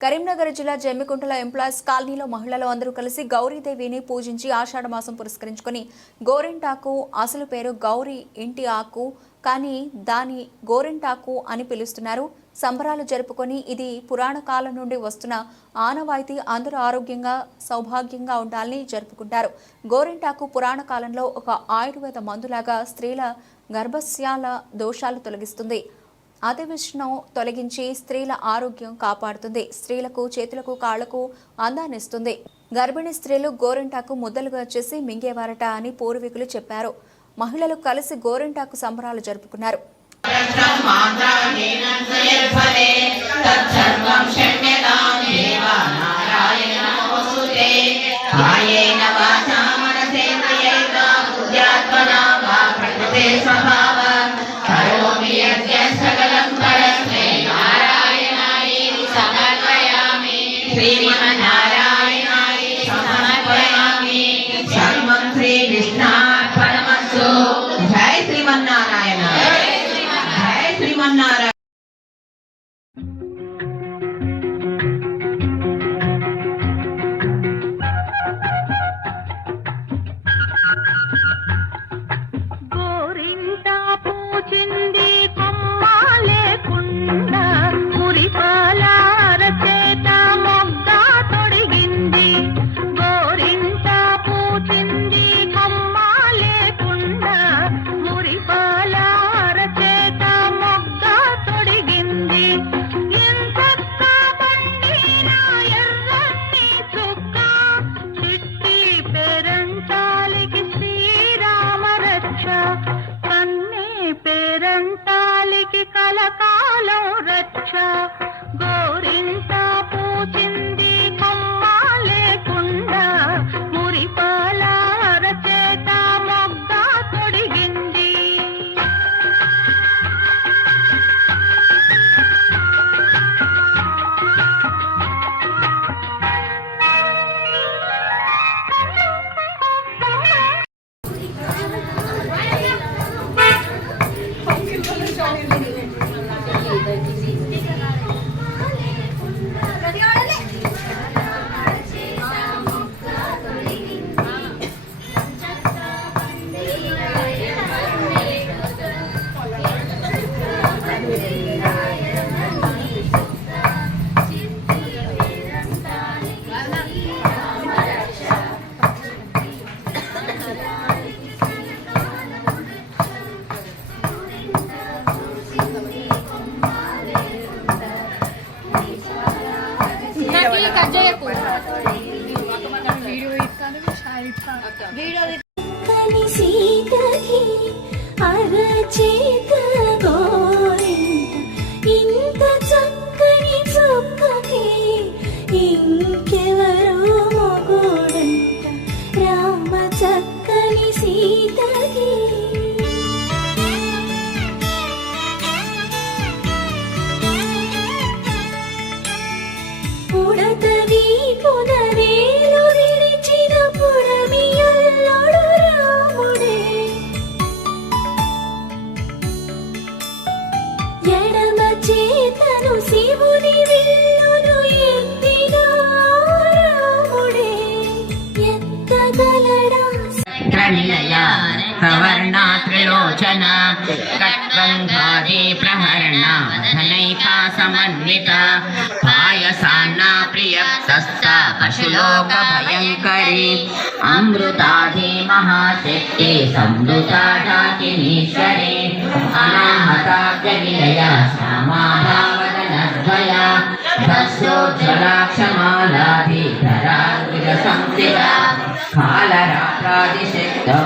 కరీంనగర్ జిల్లా జమ్మికుంటల ఎంప్లాయీస్ కాలనీలో మహిళలు అందరూ కలిసి గౌరీదేవిని పూజించి ఆషాఢ మాసం పురస్కరించుకొని గోరింటాకు అసలు పేరు గౌరీ ఇంటి ఆకు కానీ దాని గోరింటాకు అని పిలుస్తున్నారు. సంబరాలు జరుపుకొని ఇది పురాణ కాలం నుండి వస్తున్న ఆనవాయితీ. అందరూ ఆరోగ్యంగా సౌభాగ్యంగా ఉండాలని జరుపుకుంటారు. గోరింటాకు పురాణ కాలంలో ఒక ఆయుర్వేద మందులాగా స్త్రీల గర్భస్యాల దోషాలు తొలగిస్తుంది. అతివిష్ణం తొలగించి స్త్రీల ఆరోగ్యం కాపాడుతుంది. స్త్రీలకు చేతులకు కాళ్లకు అందాన్నిస్తుంది. గర్భిణీ స్త్రీలు గోరింటాకు ముద్దలుగా చేసి మింగేవారట అని పూర్వీకులు చెప్పారు. మహిళలు కలిసి గోరింటాకు సంబరాలు జరుపుకున్నారు. जय श्रीमन्नारायण जय श्रीमन्नारायण। గోరింట పూచింది కొమ్మాలే కుండ మురిపాల అరచేత మొగ్గ తొడిగింది. గోరింట పూచింది కొమ్మాలే కుండ మురిపాల అరచేత మొగ్గ తొడిగింది. ఇంతక్క బండిన ఎర్రని చుక్క చిట్టి పేరంటాలికి శ్రీరామ రక్ష. కన్నే పేరంటాలికి కలకాలం రక్ష. గోరింట పూచింది కొమ్మ లేకుండా మురిపాల అరచేత మొగ్గ తొడిగింది. సీతకి అరచేత గోరింట ఇంత చక్కని చుక్కకి ఇంకెవరో మొగుడంట రామ చక్కని సీతకి. పుడతవి పునవేలు విరిచిన పుడమియల్లోడు రాముడే. ఎడమ చేతను శివుని విల్లును ఎత్తిన రాముడే. ఎత్తగలడా सवर्णा त्रिलोचना कट्वङ्गादि प्रहरणा धनैका समन्विता पायसान्ना प्रियस्तस्ता पशुलोक भयङ्करी अमृताधि महाशक्ति संवृता डाकिनीश्वरी अनाहता जगिलया श्यामावदनद्वया भस्योज्ज्वला क्षमालाधिधरा संस्थिता कालरात्रादिशक्तौ